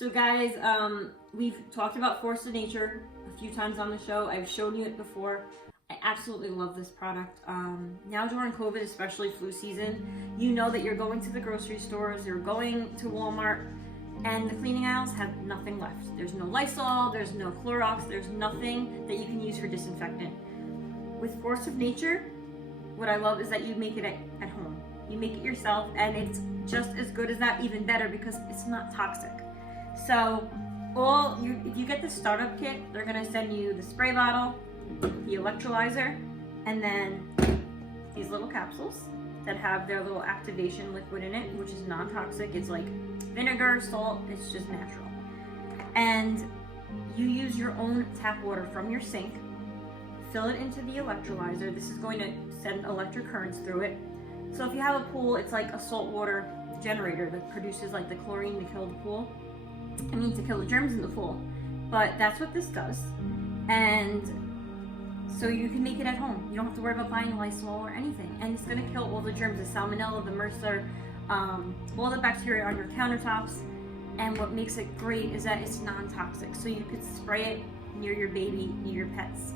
So guys, we've talked about Force of Nature a few times on the show. I've shown you it before. I absolutely love this product. Now during COVID, especially flu season, you know that you're going to the grocery stores, you're going to Walmart, and the cleaning aisles have nothing left. There's no Lysol, there's no Clorox, there's nothing that you can use for disinfectant. With Force of Nature, what I love is that you make it at home. You make it yourself, and it's just as good as that, even better, because it's not toxic. So if you get the startup kit, they're gonna send you the spray bottle, the electrolyzer, and then these little capsules that have their little activation liquid in it, which is non-toxic. It's like vinegar, salt, it's just natural. And you use your own tap water from your sink, fill it into the electrolyzer. This is going to send electric currents through it. So if you have a pool, it's like a saltwater generator that produces like the chlorine to kill the pool. I mean, to kill the germs in the pool. But that's what this does. And so you can make it at home. You don't have to worry about buying Lysol or anything. And it's gonna kill all the germs, the Salmonella, the MRSA, all the bacteria on your countertops. And what makes it great is that it's non-toxic. So you could spray it near your baby, near your pets,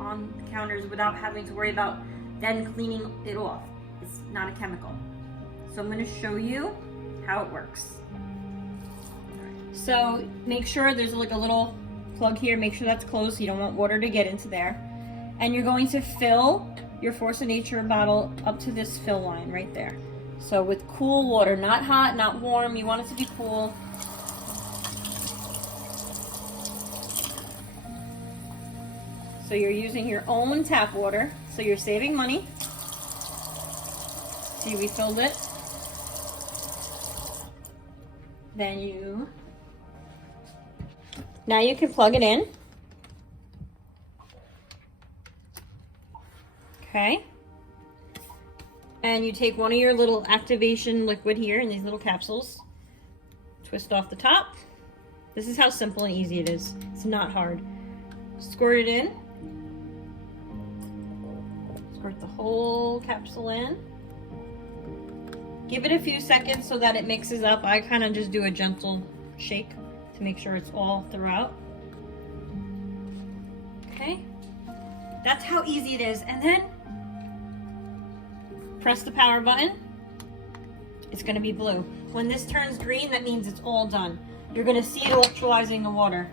on the counters without having to worry about then cleaning it off. It's not a chemical. So I'm gonna show you how it works. So make sure there's like a little plug here, make sure that's closed so you don't want water to get into there. And you're going to fill your Force of Nature bottle up to this fill line right there. So with cool water, not hot, not warm, you want it to be cool. So you're using your own tap water, so you're saving money. See, we filled it. Then now you can plug it in. Okay. And you take one of your little activation liquid here in these little capsules, twist off the top. This is how simple and easy it is. It's not hard. Squirt it in. Squirt the whole capsule in. Give it a few seconds so that it mixes up. I kind of just do a gentle shake to make sure it's all throughout. Okay, that's how easy it is. And then press the power button. It's gonna be blue. When this turns green, that means it's all done. You're gonna see it electrolyzing the water.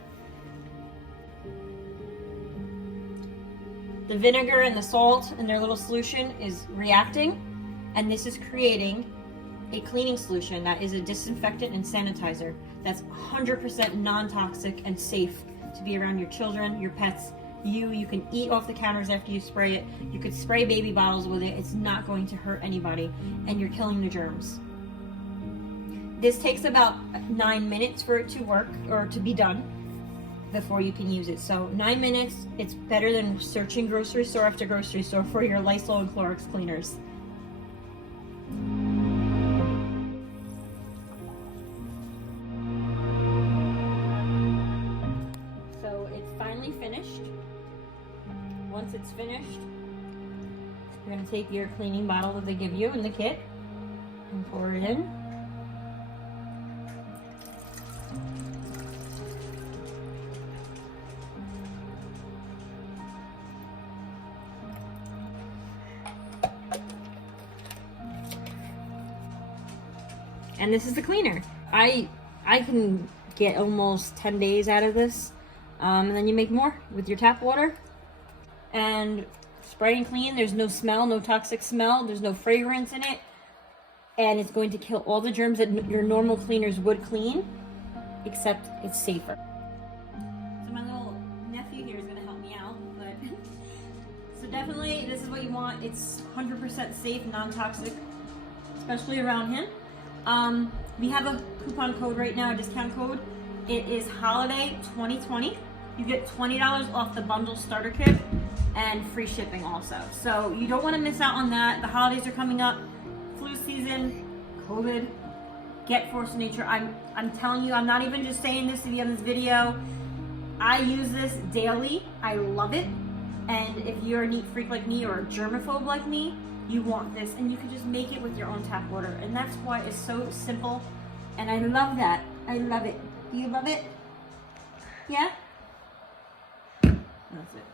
The vinegar and the salt in their little solution is reacting, and this is creating a cleaning solution that is a disinfectant and sanitizer that's 100% non-toxic and safe to be around your children, your pets. You can eat off the counters after you spray it. You could spray baby bottles with it. It's not going to hurt anybody, and you're killing the germs. This takes about 9 minutes for it to work or to be done before you can use it. So 9 minutes, it's better than searching grocery store after grocery store for your Lysol and Clorox cleaners. So it's finally finished. Once it's finished, you're going to take your cleaning bottle that they give you in the kit and pour it in. And this is the cleaner. I can get almost 10 days out of this. And then you make more with your tap water. And spray and clean. There's no smell, no toxic smell. There's no fragrance in it. And it's going to kill all the germs that your normal cleaners would clean, except it's safer. So my little nephew here is going to help me out. But so definitely, this is what you want. It's 100% safe, non-toxic, especially around him. We have a coupon code right now, a discount code. It is Holiday 2020. You get $20 off the bundle starter kit and free shipping also. So you don't want to miss out on that. The holidays are coming up, flu season, COVID. Get Force of Nature. I'm telling you, I'm not even just saying this to be on this video. I use this daily. I love it. And if you're a neat freak like me or a germaphobe like me, you want this, and you can just make it with your own tap water. And that's why it's so simple. And I love that. I love it. Do you love it? Yeah? That's it.